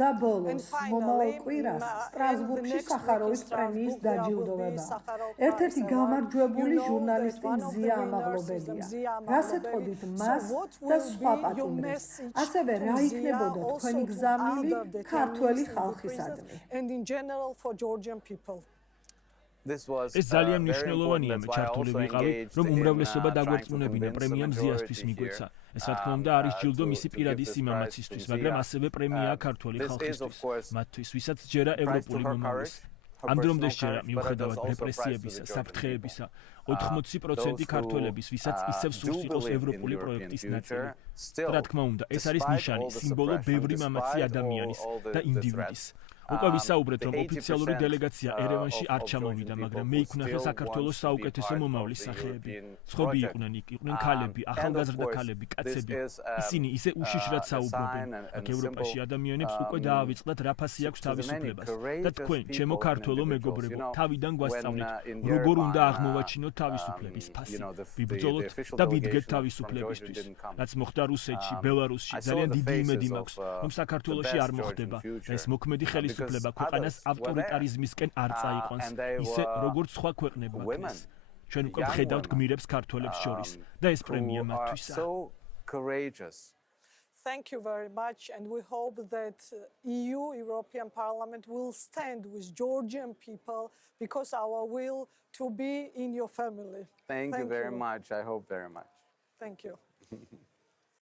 და ბოლოს მომავალ კვირას სტრასბურგში სახაროვის პრემიის დაჯილდოვება. ერთ-ერთი გამარჯვებული ჟურნალისტი მზია ამაღლობელია. რას ეთყოდით მას და სხვა პატიმრებს? ასევე რა იქნებოდა თქვენი გზამილი ქართველი ხალხისადმი? ეს ძალიან მნიშვნელოვანია მე ჩართული ვიყავი, რომ უმრავლესობა დაგვერწმუნებინა პრემია მზიასთვის მიგვეცა. ეს რა თქმა უნდა არის ჯილდო მისი პირადი სიმამაცისთვის, მაგრამ ასევე პრემია ქართველი ხალხისთვის, მათთვის, ვისაც ჯერა ევროპული მომავლის. ამ დრომდე შეერა მიუხედავად რეპრესიებისა, საფრთხეებისა, 80% ქართველების, ვისაც ისევ სურს იყოს ევროპული პროექტის ნაწილი. რა თქმა უნდა, ეს არის ნიშანი, სიმბოლო ბევრი მამაცი ადამიანის და ინდივიდის. უკვე ვისაუბრეთ, რომ ოფიციალური დელეგაცია ერევანში არ ჩამოვიდა, მაგრამ მე იქვნახე საქართველოს საუკეთესო მომავლის სახეები. სხვები იყვნენ იქ, იყვნენ ქალები, ახალგაზრდა ქალები, კაცები. ისინი ისე უშიშრად საუბრობენ. აქ ევროპაში ადამიანებს უკვე დაავიწყდათ რა ფასი აქვს თავისუფლებას. და თქვენ, ჩემო ქართველო მეგობრებო, თავიდან გვასწავლეთ, როგორ უნდა აღმოვაჩინოთ თავისუფლების ფასი. ვიბრძოლოთ და ვიდგეთ თავისუფლებისთვის. რაც მოხდა რუსეთში, ბელარუსში, ძალიან დიდი იმედი მაქვს, რომ საქართველოში არ მოხდება და ეს მოქმედი ხელისუფლება ქვეყანას ავტორიტარიზმისკენ არ წაიყვანს, ისე როგორც სხვა ქვეყნებმა ხდეს. ჩვენ უკვე ვხედავთ გმირებს ქართველებს შორის და ეს პრემია მათთვისაა. Thank you very much, and we hope that EU, European Parliament, will stand with Georgian people because our will to be in your family. Thank you very much. I hope very much. Thank you.